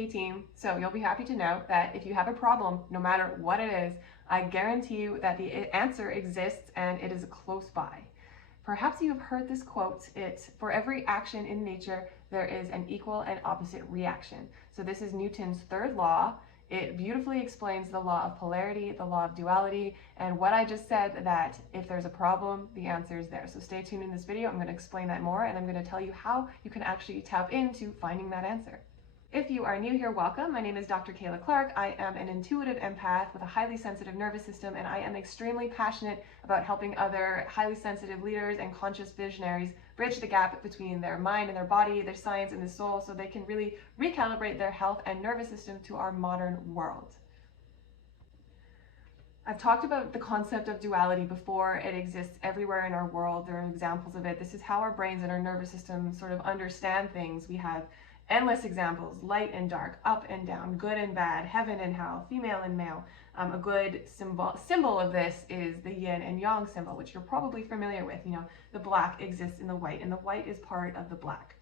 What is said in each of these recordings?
Hey team, so you'll be happy to know that if you have a problem, no matter what it is, I guarantee you that the answer exists and it is close by. Perhaps you've heard this quote, for every action in nature, there is an equal and opposite reaction. So this is Newton's third law. It beautifully explains the law of polarity, the law of duality, and what I just said, that if there's a problem, the answer is there. So stay tuned in this video. I'm going to explain that more, and I'm going to tell you how you can actually tap into finding that answer. If you are new here, welcome. My name is Dr. Kayla Clark. I am an intuitive empath with a highly sensitive nervous system, and I am extremely passionate about helping other highly sensitive leaders and conscious visionaries bridge the gap between their mind and their body, their science and their soul, so they can really recalibrate their health and nervous system to our modern world. I've talked about the concept of duality before. It exists everywhere in our world. There are examples of it. This is how our brains and our nervous system sort of understand things. We have endless examples: light and dark, up and down, good and bad, heaven and hell, female and male. A good symbol of this is the yin and yang symbol, which you're probably familiar with. You know, the black exists in the white, and the white is part of the black.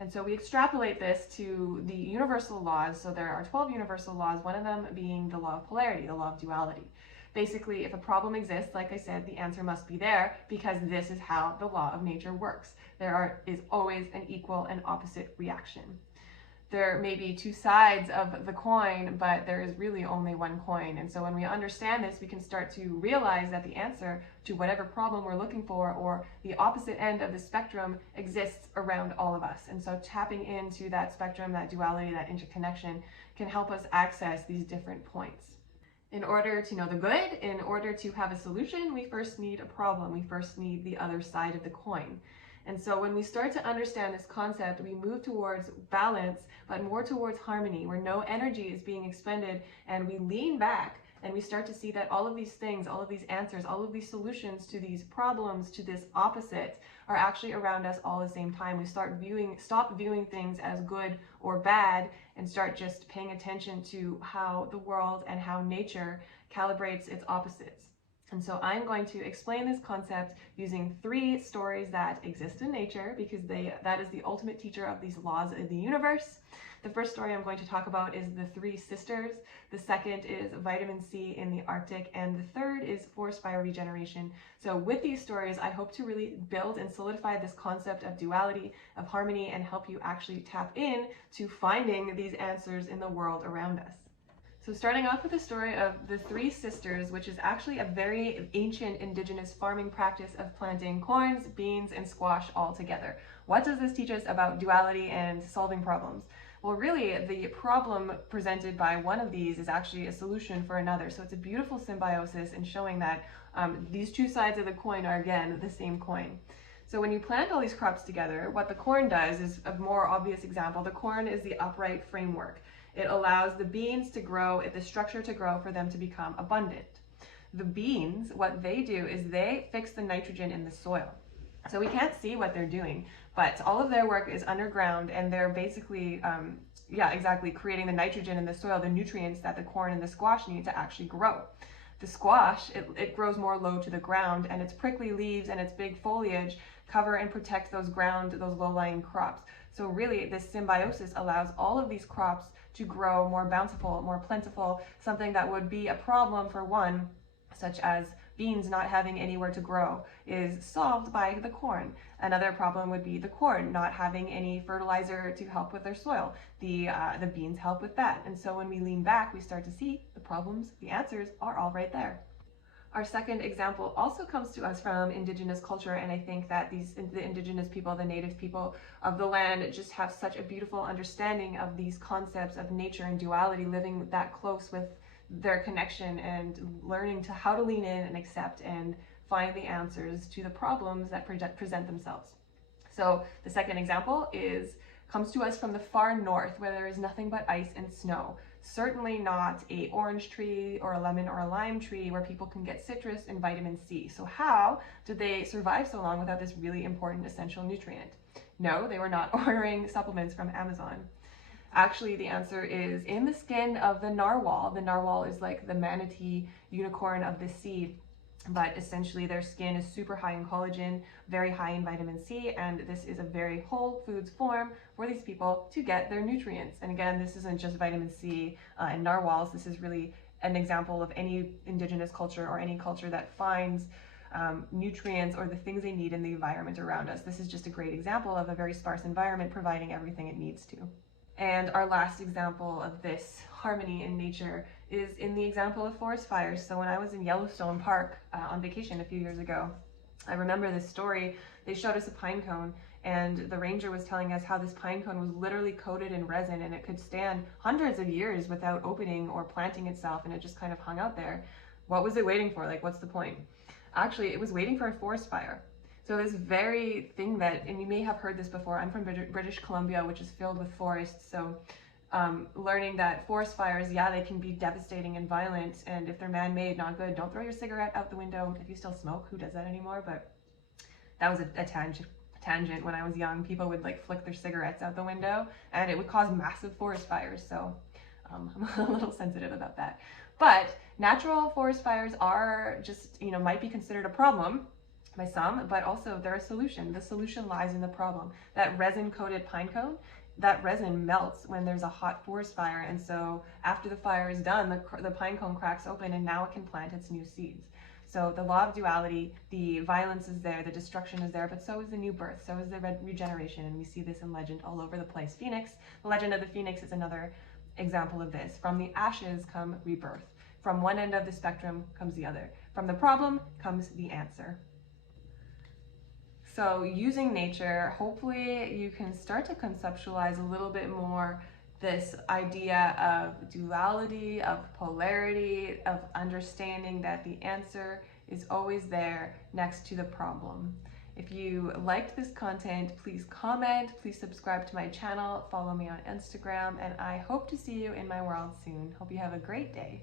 And so we extrapolate this to the universal laws. So there are 12 universal laws, one of them being the law of polarity, the law of duality. Basically, if a problem exists, like I said, the answer must be there, because this is how the law of nature works. There is always an equal and opposite reaction. There may be two sides of the coin, but there is really only one coin. And so when we understand this, we can start to realize that the answer to whatever problem we're looking for, or the opposite end of the spectrum, exists around all of us. And so tapping into that spectrum, that duality, that interconnection, can help us access these different points. In order to know the good, in order to have a solution, we first need a problem. We first need the other side of the coin. And so when we start to understand this concept, we move towards balance, but more towards harmony, where no energy is being expended, and we lean back and we start to see that all of these things, all of these answers, all of these solutions to these problems, to this opposite, are actually around us all at the same time. We stop viewing things as good or bad, and start just paying attention to how the world and how nature calibrates its opposites. And so I'm going to explain this concept using 3 stories that exist in nature, because that is the ultimate teacher of these laws of the universe. The first story I'm going to talk about is the 3 sisters. The second is vitamin C in the Arctic. And the third is forest fire regeneration. So with these stories, I hope to really build and solidify this concept of duality, of harmony, and help you actually tap in to finding these answers in the world around us. So starting off with the story of the 3 sisters, which is actually a very ancient indigenous farming practice of planting corns, beans, and squash all together. What does this teach us about duality and solving problems? Well, really, the problem presented by one of these is actually a solution for another. So it's a beautiful symbiosis in showing that these 2 sides of the coin are, again, the same coin. So when you plant all these crops together, what the corn does is a more obvious example. The corn is the upright framework. It allows the beans to grow, the structure to grow, for them to become abundant. The beans, what they do is they fix the nitrogen in the soil. So we can't see what they're doing, but all of their work is underground, and they're basically, creating the nitrogen in the soil, the nutrients that the corn and the squash need to actually grow. The squash, it grows more low to the ground, and its prickly leaves and its big foliage cover and protect those low-lying crops. So really, this symbiosis allows all of these crops to grow more bountiful, more plentiful. Something that would be a problem for one, such as beans not having anywhere to grow, is solved by the corn. Another problem would be the corn not having any fertilizer to help with their soil. The beans help with that. And so when we lean back, we start to see the problems, the answers are all right there. Our second example also comes to us from indigenous culture, and I think that the indigenous people, the native people of the land, just have such a beautiful understanding of these concepts of nature and duality, living that close with their connection and learning how to lean in and accept and find the answers to the problems that present themselves. So the second example comes to us from the far north, where there is nothing but ice and snow. Certainly not an orange tree or a lemon or a lime tree where people can get citrus and vitamin C. So how did they survive so long without this really important essential nutrient? No, they were not ordering supplements from Amazon. Actually, the answer is in the skin of the narwhal. The narwhal is like the manatee unicorn of the sea. but essentially their skin is super high in collagen, very high in vitamin C, and this is a very whole foods form for these people to get their nutrients. And again, this isn't just vitamin C and narwhals. This is really an example of any indigenous culture or any culture that finds nutrients or the things they need in the environment around us. This is just a great example of a very sparse environment providing everything it needs to. And our last example of this harmony in nature is in the example of forest fires. So when I was in Yellowstone Park on vacation a few years ago, I remember this story. They showed us a pine cone, and the ranger was telling us how this pine cone was literally coated in resin, and it could stand hundreds of years without opening or planting itself, and it just kind of hung out there. What was it waiting for? Like, what's the point? Actually, it was waiting for a forest fire. So this very thing that, and you may have heard this before, I'm from British Columbia, which is filled with forests. So learning that forest fires, yeah, they can be devastating and violent. And if they're man-made, not good. Don't throw your cigarette out the window if you still smoke. Who does that anymore? But that was a tangent. When I was young, people would like flick their cigarettes out the window and it would cause massive forest fires. So I'm a little sensitive about that. But natural forest fires are just, might be considered a problem by some, but also they're a solution. The solution lies in the problem. That resin-coated pine cone, that resin melts when there's a hot forest fire, and so after the fire is done, the pine cone cracks open and now it can plant its new seeds. So the law of duality, the violence is there, the destruction is there, but so is the new birth, so is the regeneration, and we see this in legend all over the place. Phoenix, the legend of the phoenix is another example of this. From the ashes come rebirth. From one end of the spectrum comes the other. From the problem comes the answer. So using nature, hopefully you can start to conceptualize a little bit more this idea of duality, of polarity, of understanding that the answer is always there next to the problem. If you liked this content, please comment, please subscribe to my channel, follow me on Instagram, and I hope to see you in my world soon. Hope you have a great day.